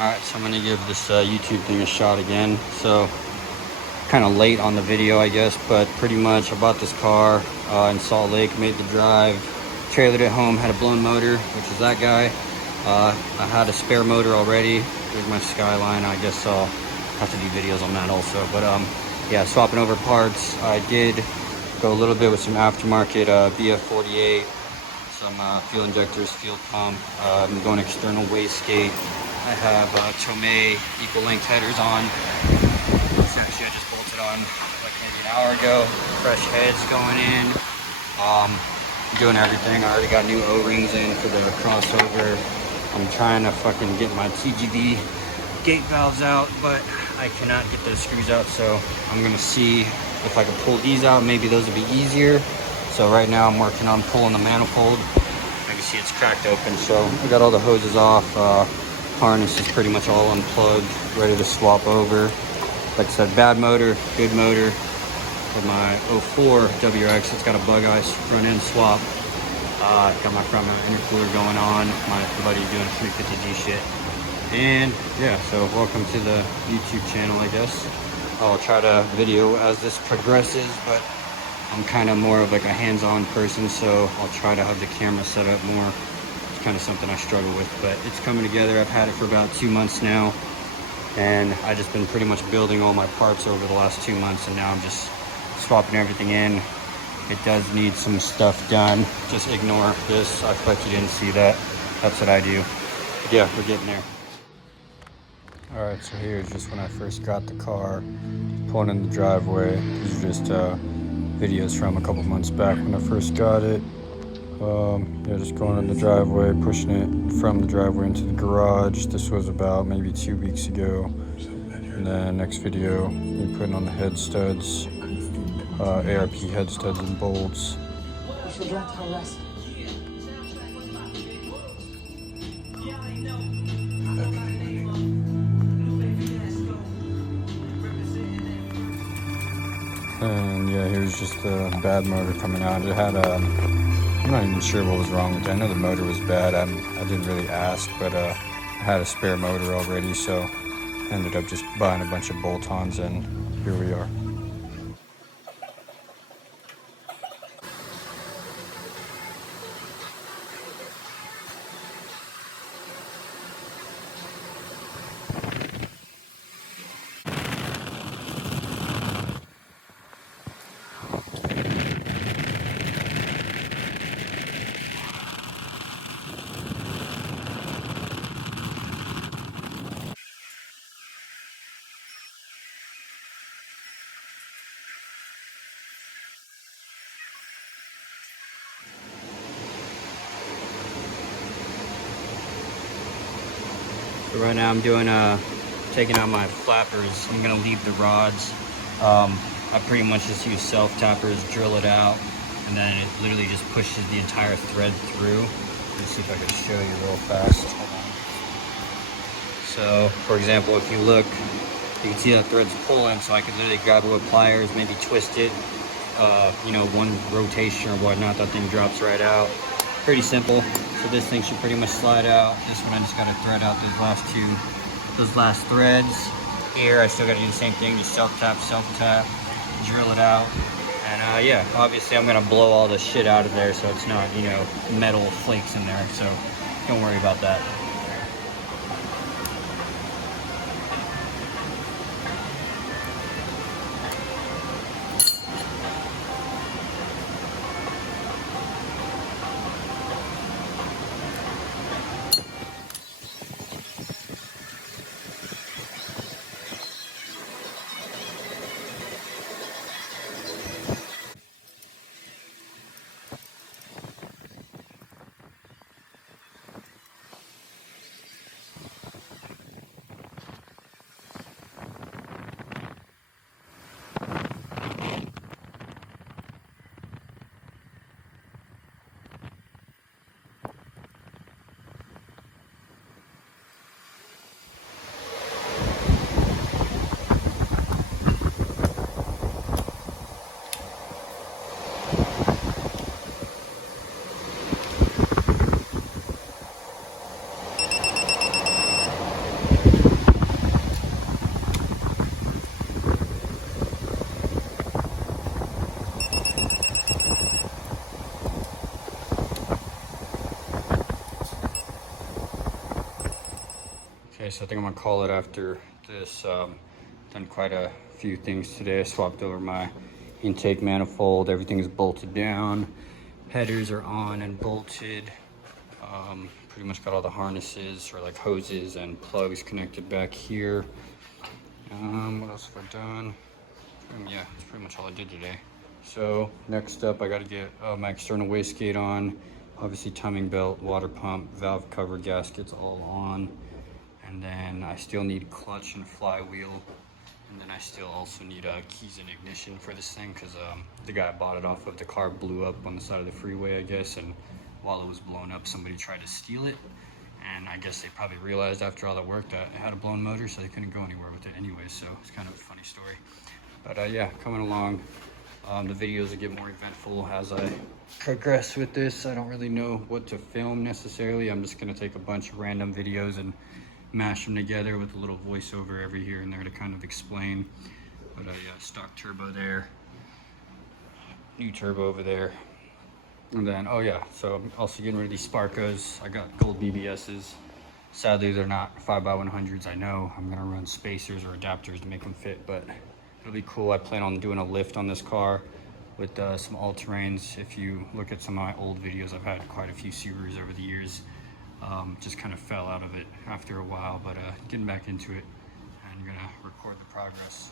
Alright, so I'm going to give this YouTube thing a shot again. So, kind of late on the video, I guess, but pretty much I bought this car in Salt Lake, made the drive, trailered it home, had a blown motor, which is that guy. I had a spare motor already. There's my Skyline. I guess I'll have to do videos on that also. But yeah, swapping over parts. I did go a little bit with some aftermarket BF48, some fuel injectors, fuel pump. I'm going external wastegate. I have Tomei equal length headers on. Actually, I just bolted on like maybe an hour ago. Fresh heads going in. Doing everything. I already got new O-rings in for the crossover. I'm trying to fucking get my TGV gate valves out, but I cannot get those screws out. So I'm gonna see if I can pull these out. Maybe those would be easier. So right now I'm working on pulling the manifold. I can see it's cracked open. So I got all the hoses off. Harness is pretty much all unplugged, ready to swap over. Like I said, bad motor, good motor. For my 04 WRX, it's got a bug ice front end swap. Got my front mount intercooler going on. My buddy doing 350D shit. And yeah, so welcome to the YouTube channel, I guess. I'll try to video as this progresses, but I'm kind of more of like a hands-on person, so I'll try to have the camera set up more. It's kind of something I struggle with, but it's coming together. I've had it for about 2 months now, and I've just been pretty much building all my parts over the last 2 months, and now I'm just swapping everything in. It does need some stuff done. Just ignore this. I thought you didn't see that. That's what I do. But yeah, we're getting there. All right, so here's just when I first got the car, pulling in the driveway. These are just videos from a couple months back when I first got it. Yeah, just going in the driveway, pushing it from the driveway into the garage. This was about maybe 2 weeks ago. And then next video, me putting on the head studs, ARP head studs and bolts. And yeah, here's just the bad motor coming out. It had I'm not even sure what was wrong with it. I know the motor was bad. I didn't really ask, but I had a spare motor already, so ended up just buying a bunch of bolt-ons, and here we are. So right now I'm doing taking out my flappers. I'm gonna leave the rods. I pretty much just use self tappers, drill it out, and then it literally just pushes the entire thread through. Let's see if I can show you real fast. Hold on. So for example, if you look, you can see that thread's pulling, so I could literally grab it with pliers, maybe twist it, you know, one rotation or whatnot, that thing drops right out. Pretty simple. So this thing should pretty much slide out. This one I just gotta thread out those last threads. Here I still gotta do the same thing, just self tap, drill it out. And yeah, obviously I'm gonna blow all the shit out of there so it's not, you know, metal flakes in there. So don't worry about that. Okay, so I think I'm gonna call it after this. Done quite a few things today. I swapped over my intake manifold. Everything is bolted down. Headers are on and bolted. Pretty much got all the harnesses or like hoses and plugs connected back here. What else have I done? Yeah, that's pretty much all I did today. So next up, I got to get my external wastegate on. Obviously timing belt, water pump, valve cover, gaskets all on. And then I still need clutch and flywheel. And then I still also need keys and ignition for this thing because the guy I bought it off of, the car blew up on the side of the freeway, I guess. And while it was blown up, somebody tried to steal it. And I guess they probably realized after all the work that it had a blown motor, so they couldn't go anywhere with it anyway. So it's kind of a funny story. But yeah, coming along. The videos will get more eventful as I progress with this. I don't really know what to film necessarily. I'm just gonna take a bunch of random videos and mash them together with a little voiceover every here and there to kind of explain. But yeah, stock turbo there, new turbo over there. And then, oh yeah, so I'm also getting rid of these Sparcos. I got gold BBSs. Sadly, they're not 5x100s. I know I'm gonna run spacers or adapters to make them fit, but it'll be cool. I plan on doing a lift on this car with some all-terrains. If you look at some of my old videos, I've had quite a few Subarus over the years. Just kind of fell out of it after a while, but getting back into it and gonna record the progress.